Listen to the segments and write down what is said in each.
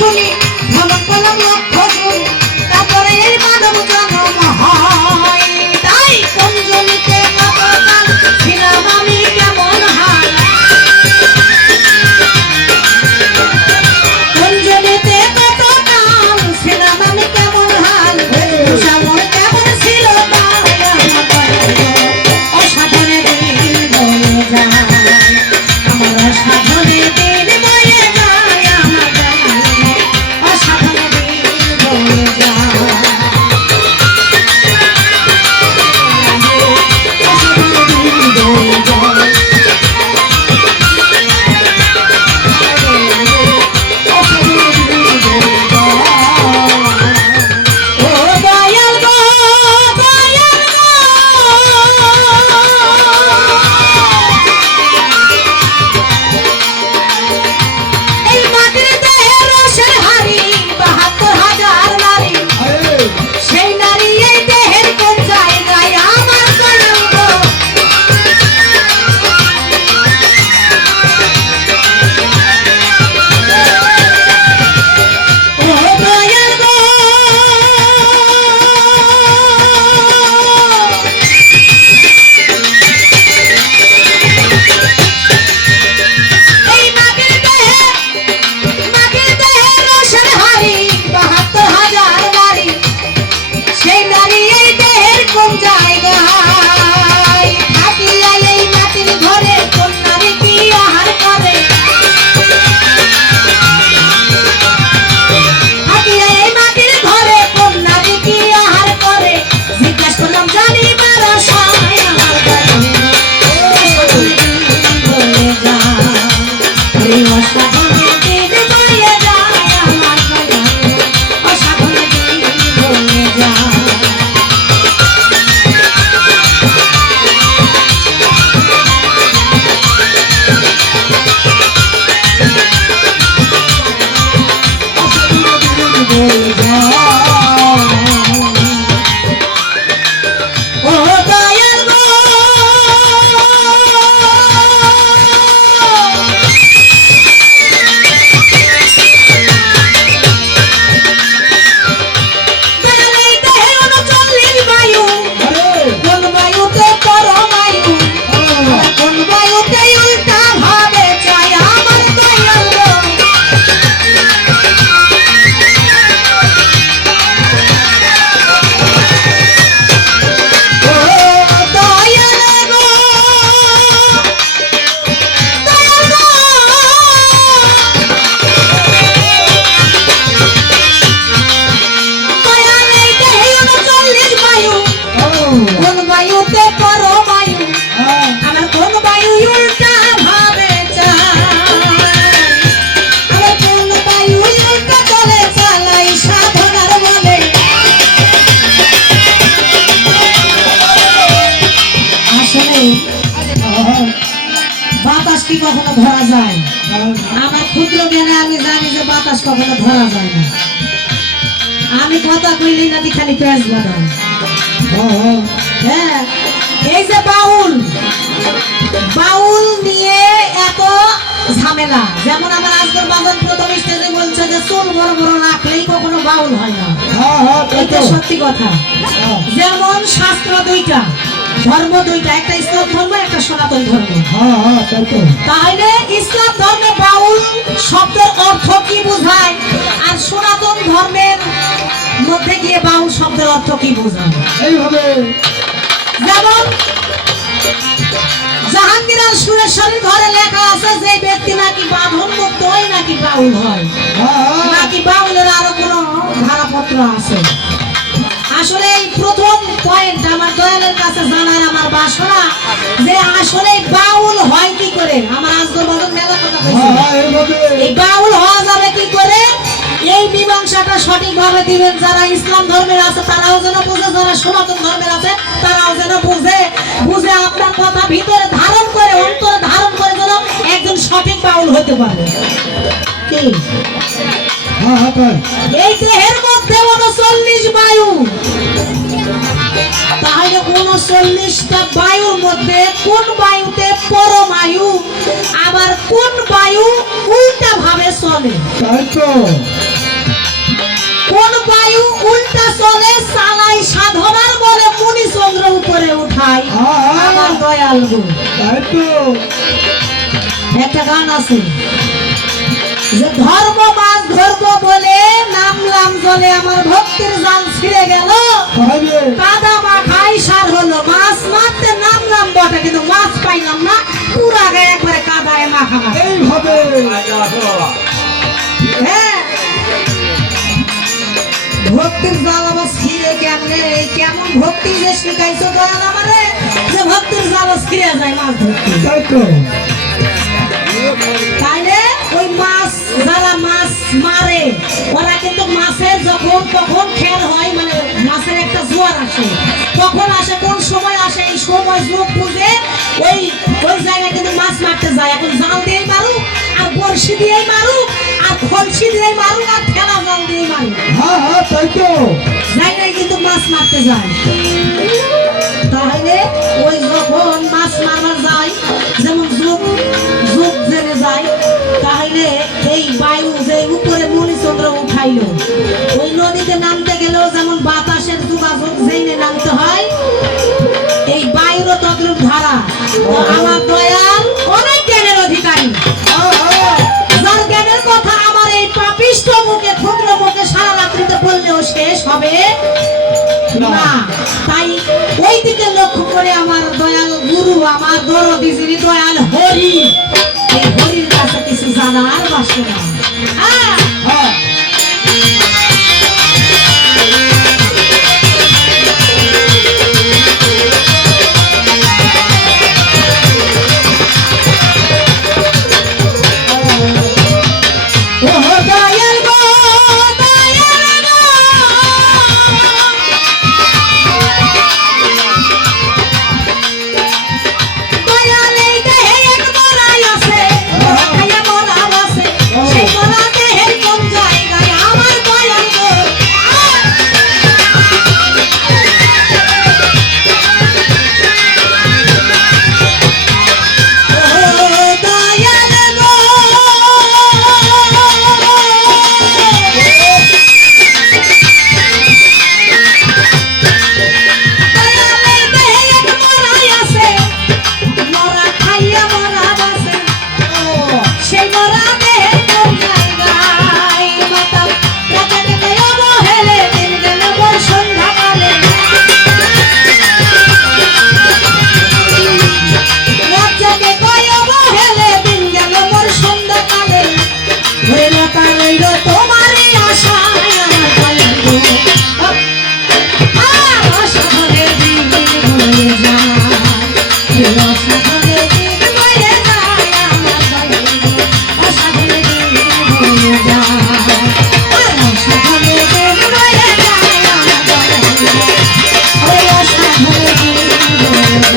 Chuli. বাতাস কখনো ধরা যায় আমার ক্ষুদ্র জ্ঞানে আমি জানি যে বাতাস কখনো ধরা যায় না। আমি কথা কইলি না খালি পেঁয়াজ বানাই হ্যাঁ এই যে বাউল। বাউল নিয়ে এত ঝামেলা। যেমন আমার আজকের বাজার প্রথম স্টেজে বলছে যে চুল বড় বড় রাখলেই কখনো বাউল হয় না। এটা সত্যি কথা। যেমন শাস্ত্র দুইটা। ধর্ম দুইটা একটা ইসলাম ধর্ম একটা সনাতন ধর্ম। তাহলে ইসলাম ধর্মে বাউল শব্দের অর্থ কি বোঝায়? আর সনাতন ধর্মের মধ্যে গিয়ে বাউল শব্দের অর্থ কি বোঝায়? এইভাবে। যেমন জাহাঙ্গীর আর সুরেশ্বরীর ঘরে লেখা আছে যে ব্যক্তি নাকি বাঁধন মুক্ত হয় নাকি বাউল হয়। নাকি বাউলের আরও কোনো ধারাপত্র আছে? আসলে এই প্রথম যে আসলে বাউল হয় কি করে? আমার আজকের মতন মেলা কথা কইছে। এই বাউল হওয়া যাবে কি করে? এই মীমাংসাটা সঠিকভাবে দিবেন যারা ইসলাম ধর্মের আছে তারাও যেন বুঝে। যারা সনাতন ধর্মের আছে তারাও যেন বুঝে। বুঝে আপনার কথা ভিতরে ধারণ করে অন্তরে ধারণ করে যেন একজন সঠিক বাউল হতে পারে। কি? চলে তাই তো বায়ু উল্টা চলে চালাই সাধনার বলে মুনিচন্দ্র উপরে উঠাই। হ্যাঁ, আমার দয়াল গো তাই তো একটা গান আছে। যে ধর্ম মাছ ধরবো বলে নামলাম জলে আমার ভক্তির জাল ছিঁড়ে গেল। কাদা মাখাই সার হলো মাছ মারতে নামলাম বটে কিন্তু মাছ পাইলাম না। পুরা গায়ে একবারে কাদায় মাখা এইভাবে। কেমনে ভক্তি যে শিখাইছো দয়াল আমারে? যে ভক্তির জাল ছিঁড়ে যায় মাছ ধরতে তাই তো। তাইলে ওই মাছ যারা মাছ মারে ওরা কিন্তু মাছের যখন তখন খেল হয় মানে মাছের একটা জোয়ার আসে। কখন আসে কোন সময় আসে এই সময় যোগ বুঝে ওই ওই জায়গায় কিন্তু মাছ মারতে যায়। এখন জাল দিয়েই মারুক আর বড়শি দিয়েই মারুক আর দিয়ে মারুক আর ঠেলা জাল দিয়েই মারুক হ্যাঁ হ্যাঁ তাই তো। কিন্তু মাছ মারতে যায়। তাহলে ওই যখন মাছ মারা যায় যেমন যুগ যুগ জেনে করে আমার দয়াল গুরু, আমার দরদি যিনি দয়াল হরি। এই হরির কাছে কিছু জানার বাসনা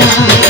Yeah.